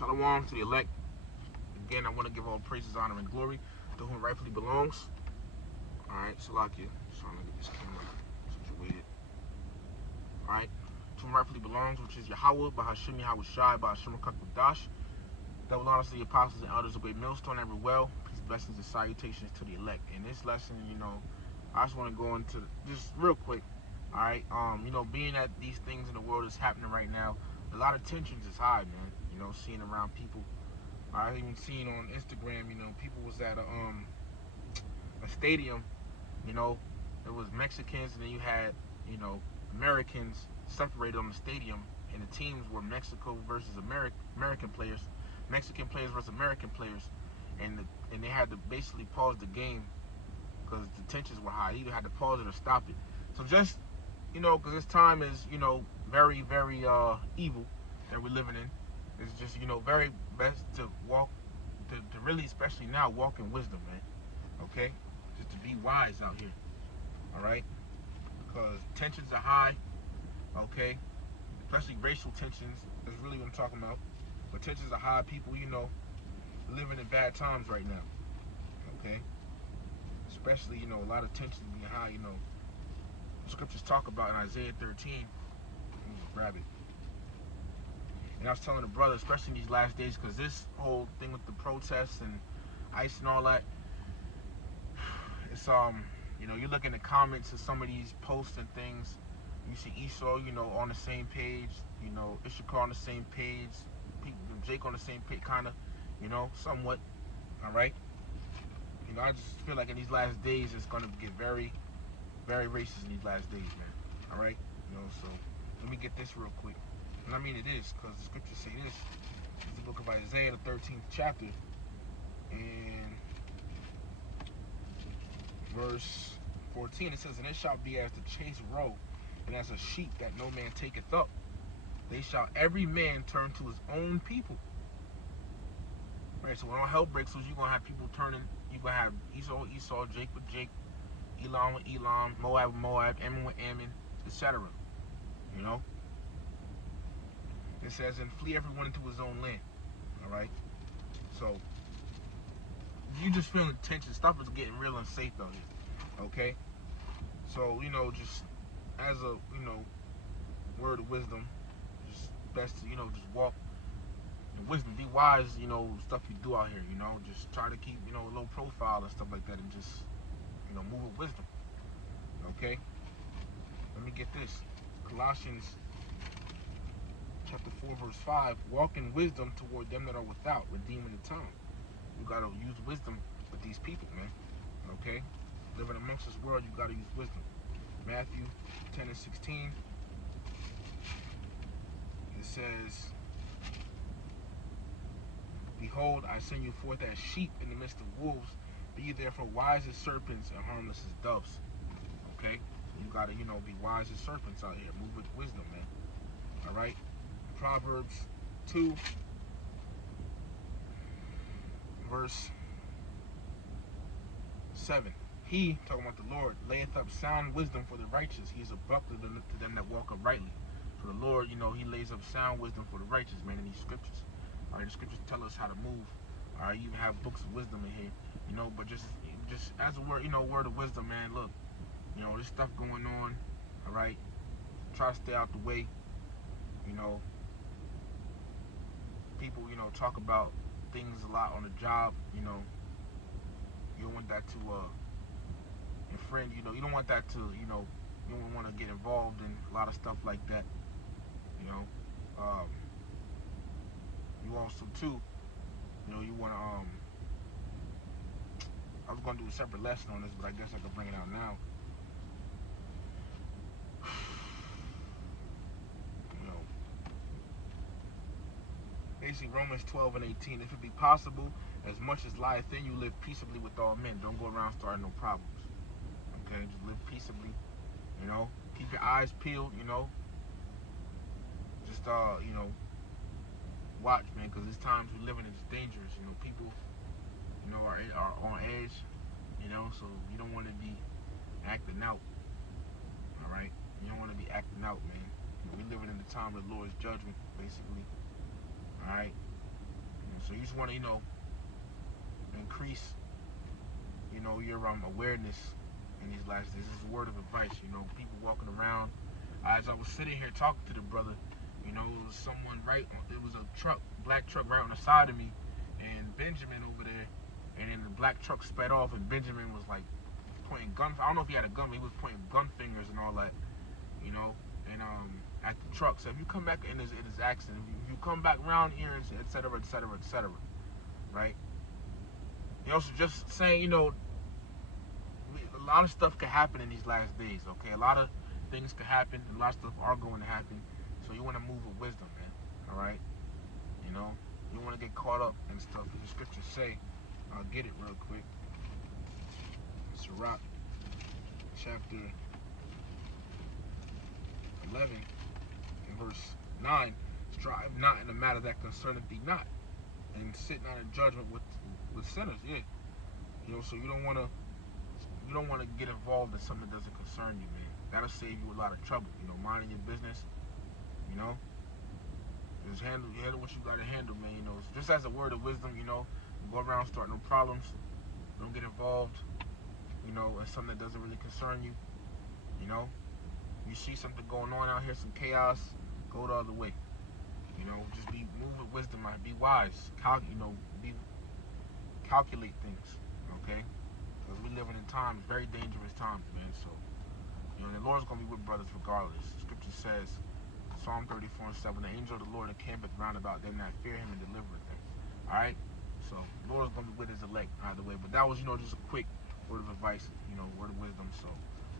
Alright, shalom to the elect. Again, I want to give all praises, honor, and glory to whom rightfully belongs. Alright, Salakia. Just trying to get this camera situated. Alright, to whom rightfully belongs, which is Yahweh, Bahashim Yahweh Shai, Bahashim Kakadash. Double honors to the apostles and elders of Great Millstone, every well. Peace, blessings, and salutations to the elect. In this lesson, I just want to go into just real quick. Alright, being that these things in the world is happening right now, a lot of tensions is high, man. Seeing around people. I even seen on Instagram, people was at a stadium, there was Mexicans and then you had, Americans separated on the stadium, and the teams were Mexico versus American players, Mexican players versus American players, and they had to basically pause the game because the tensions were high. They either had to pause it or stop it. So just, because this time is, very, very evil that we're living in. It's just, very best to walk, to really, especially now, walk in wisdom, man. Okay? Just to be wise out here. Alright? Because tensions are high. Okay? Especially racial tensions. That's really what I'm talking about. But tensions are high. People, living in bad times right now. Okay? Especially, a lot of tensions being high, Scriptures talk about in Isaiah 13. Let me grab it. And I was telling the brother, especially in these last days, because this whole thing with the protests and ICE and all that, it's you look in the comments of some of these posts and things, you see Esau, on the same page, Issachar on the same page, Jake on the same page, kind of, somewhat. All right. I just feel like in these last days it's gonna get very, very racist in these last days, man. All right. So let me get this real quick. And I mean it is, because the scriptures say this. It's the book of Isaiah, the 13th chapter, and verse 14. It says, "And it shall be as the chase roe, and as a sheep that no man taketh up. They shall every man turn to his own people." Right, so when all hell breaks loose, you're going to have people turning. You're going to have Esau, Jake with Jake, Elam with Elam, Moab with Moab, Ammon with Ammon, etc. It says, "And flee everyone into his own land." Alright? So, you just feeling tension. Stuff is getting real unsafe out here. Okay? So, just as a, word of wisdom, just best to, just walk in wisdom. Be wise, stuff you do out here, Just try to keep, a low profile and stuff like that, and just, move with wisdom. Okay? Let me get this. Colossians chapter 4, verse 5, "Walk in wisdom toward them that are without, redeeming the time." You got to use wisdom with these people, man. Okay? Living amongst this world, you got to use wisdom. Matthew 10 and 16. It says, "Behold, I send you forth as sheep in the midst of wolves. Be ye therefore wise as serpents and harmless as doves." Okay? You got to, be wise as serpents out here. Move with wisdom, man. All right? Proverbs 2, verse 7. "He," talking about the Lord, "layeth up sound wisdom for the righteous. He is a buckler to them that walk uprightly." So the Lord, he lays up sound wisdom for the righteous, man, in these scriptures. All right, the scriptures tell us how to move. All right, you even have books of wisdom in here, but just as a word, word of wisdom, man. Look, there's stuff going on. All right, try to stay out the way. People, talk about things a lot on the job. You don't want that to infringe. You don't want that to, you don't want to get involved in a lot of stuff like that. You also too, you want to I was going to do a separate lesson on this, but I guess I could bring it out now. Basically, Romans 12 and 18. "If it be possible, as much as lieth in you, live peaceably with all men." Don't go around starting no problems. Okay, just live peaceably. Keep your eyes peeled. Just watch, man, because these times we live in is dangerous. People, are on edge. So you don't want to be acting out. All right, you don't want to be acting out, man. We're living in the time of the Lord's judgment, basically. All right. so you just want to, increase, your awareness in these last days. This is a word of advice. People walking around. As I was sitting here talking to the brother, it was someone it was a truck, black truck right on the side of me, and Benjamin over there, and then the black truck sped off, and Benjamin was like pointing I don't know if he had a gun, but he was pointing gun fingers and all that, and at the truck. So if you come back in his accident, if you come back around here, et cetera, et cetera, et cetera, right? So just saying, a lot of stuff could happen in these last days, okay? A lot of things could happen, a lot of stuff are going to happen, so you want to move with wisdom, man, all right? You don't want to get caught up and stuff. The scriptures say, I'll get it real quick. Sirach, chapter 11, and verse 9, strive not in a matter that concerneth thee not, and sit not in judgment with sinners. Yeah, so you don't want to get involved in something that doesn't concern you, man. That'll save you a lot of trouble. Minding your business. Just handle what you gotta handle, man. Just as a word of wisdom. Go around, start no problems. Don't get involved. In something that doesn't really concern you. You see something going on out here, some chaos, go the other way. Just move with wisdom, man. Be wise. Calculate things, okay? Because we living in times, very dangerous times, man. So, the Lord's gonna be with brothers regardless. Scripture says, Psalm 34:7, the angel of the Lord encampeth round about them that fear him and delivereth them. All right? So, the Lord's gonna be with his elect either way. But that was, just a quick word of advice, word of wisdom. So,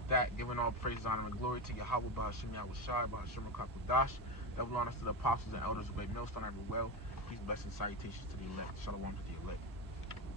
that, giving all praise, honor, and glory to Yahweh, Bahashim Yahushai, Bahashim Kakudash, double honors to the apostles and elders who made millstone ever well. Peace, blessings, salutations to the elect. Shalom to the elect.